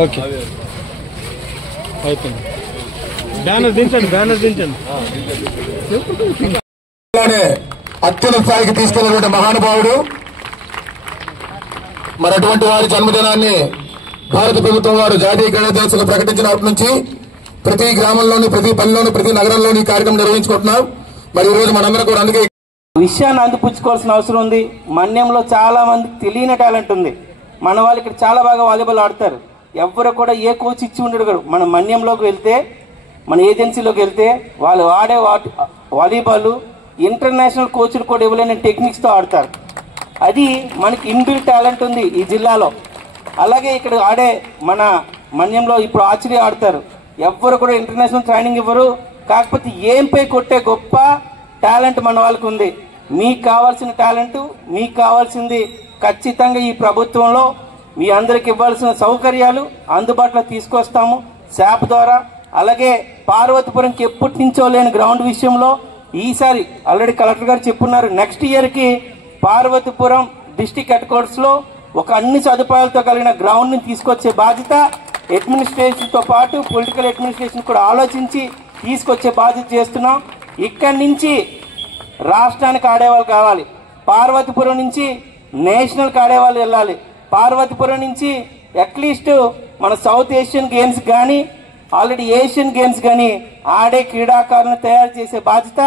Okay అయిపోయింది. Banner దించండి. అత్యున్నత స్థాయికి తీసుకెళ్లినటువంటి మహానుభావుడు. మరి అటువంటి వారి జన్మదినాన్ని భారత ప్రభుత్వం వారు జాతీయ క్రీడా దినోత్సవం ప్రకటించినప్పటి నుంచి ప్రతి గ్రామంలోని, ప్రతి పల్లెలోని, ప్రతి నగరంలోని ఈ కార్యక్రమం నిర్వహించుకుంటున్నాం. మరి ఈ రోజు మనందరం కూడా అందుకే విషయాన్ని అందిపుచ్చుకోవాల్సిన అవసరం ఉంది. మన్యంలో చాలా మంది తెలియని టాలెంట్ ఉంది. మన వాళ్ళు ఇక్కడ చాలా బాగా వాలీబాల్ ఆడతారు. ఎవరు కూడా ఏ కోచ్ ఇచ్చి ఉండడు. మన మన్యంలోకి వెళ్తే, మన ఏజెన్సీలోకి వెళ్తే వాళ్ళు ఆడే వాలీబాల్ ఇంటర్నేషనల్ కోచ్లు కూడా ఇవ్వలేని టెక్నిక్స్తో ఆడతారు. అది మనకి ఇన్బిల్ట్ టాలెంట్ ఉంది ఈ జిల్లాలో. అలాగే ఇక్కడ ఆడే మన మన్యంలో ఇప్పుడు ఆర్చరీ ఆడతారు. ఎవ్వరు కూడా ఇంటర్నేషనల్ ట్రైనింగ్ ఇవ్వరు. కాకపోతే ఏంపై కొట్టే గొప్ప టాలెంట్ మన వాళ్ళకు ఉంది. మీకు కావాల్సిన టాలెంట్, మీకు కావాల్సింది ఖచ్చితంగా ఈ ప్రభుత్వంలో మీ అందరికి ఇవ్వాల్సిన సౌకర్యాలు అందుబాటులో తీసుకొస్తాము శాప్ ద్వారా. అలాగే పార్వతీపురంకి ఎప్పటి నుంచో లేని గ్రౌండ్ విషయంలో ఈసారి ఆల్రెడీ కలెక్టర్ గారు చెప్పున్నారు, నెక్స్ట్ ఇయర్కి పార్వతీపురం డిస్టిక్ హెడ్ క్వార్టర్స్లో ఒక అన్ని సదుపాయాలతో కలిగిన గ్రౌండ్ని తీసుకొచ్చే బాధ్యత అడ్మినిస్ట్రేషన్తో పాటు పొలిటికల్ అడ్మినిస్ట్రేషన్ కూడా ఆలోచించి తీసుకొచ్చే బాధ్యత చేస్తున్నాం. ఇక్కడి నుంచి రాష్ట్రానికి ఆడేవాళ్ళు కావాలి. పార్వతీపురం నుంచి నేషనల్కి ఆడేవాళ్ళు వెళ్ళాలి. పార్వతీపురం నుంచి అట్లీస్ట్ మన సౌత్ ఏషియన్ గేమ్స్ కానీ, ఆల్రెడీ ఏషియన్ గేమ్స్ కానీ ఆడే క్రీడాకారులను తయారు చేసే బాధ్యత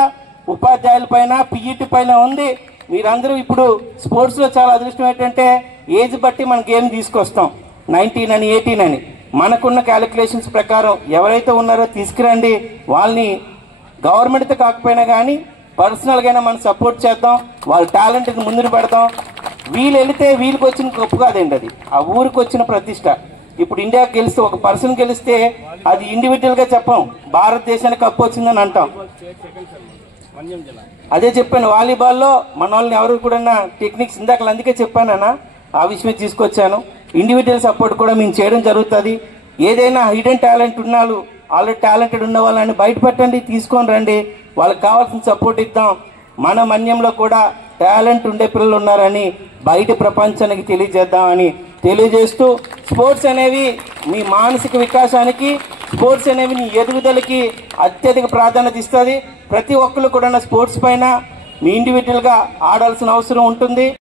ఉపాధ్యాయుల పైన, పీఈటీ పైన ఉంది. మీరందరూ ఇప్పుడు స్పోర్ట్స్లో చాలా అదృష్టం ఏంటంటే ఏజ్ బట్టి మన గేమ్ తీసుకొస్తాం. 19 అని 18 అని మనకున్న క్యాలిక్యులేషన్స్ ప్రకారం ఎవరైతే ఉన్నారో తీసుకురండి. వాళ్ళని గవర్నమెంట్తో కాకపోయినా కానీ పర్సనల్గా మనం సపోర్ట్ చేద్దాం. వాళ్ళ టాలెంట్ని ముందుకు పెడతాం. వీళ్ళు వెళితే వీళ్ళకి వచ్చిన గొప్ప కాదండి, అది ఆ ఊరికి వచ్చిన ప్రతిష్ట. ఇప్పుడు ఇండియాకి గెలిస్తే, ఒక పర్సన్ గెలిస్తే అది ఇండివిజువల్గా చెప్పాం, భారతదేశానికి కప్పు వచ్చిందని అంటాం. అదే చెప్పాను, వాలీబాల్లో మన వాళ్ళని ఎవరు కూడా టెక్నిక్స్ ఇందాక అందుకే చెప్పానన్నా, ఆ విషయం తీసుకొచ్చాను. ఇండివిజువల్ సపోర్ట్ కూడా మేము చేయడం జరుగుతుంది. ఏదైనా హిడెన్ టాలెంట్ ఉన్నాళ్ళు, ఆల్రెడీ టాలెంటెడ్ ఉన్న వాళ్ళని బయటపెట్టండి, తీసుకొని రండి, వాళ్ళకి కావాల్సిన సపోర్ట్ ఇద్దాం. మన మన్యంలో కూడా టాలెంట్ ఉండే పిల్లలు ఉన్నారని బయట ప్రపంచానికి తెలియజేద్దామని తెలియజేస్తూ, స్పోర్ట్స్ అనేవి మీ మానసిక వికాసానికి, స్పోర్ట్స్ అనేవి మీ ఎదుగుదలకి అత్యధిక ప్రాధాన్యత ఇస్తుంది. ప్రతి ఒక్కరు కూడా స్పోర్ట్స్ పైన మీ ఇండివిజువల్గా ఆడాల్సిన అవసరం ఉంటుంది.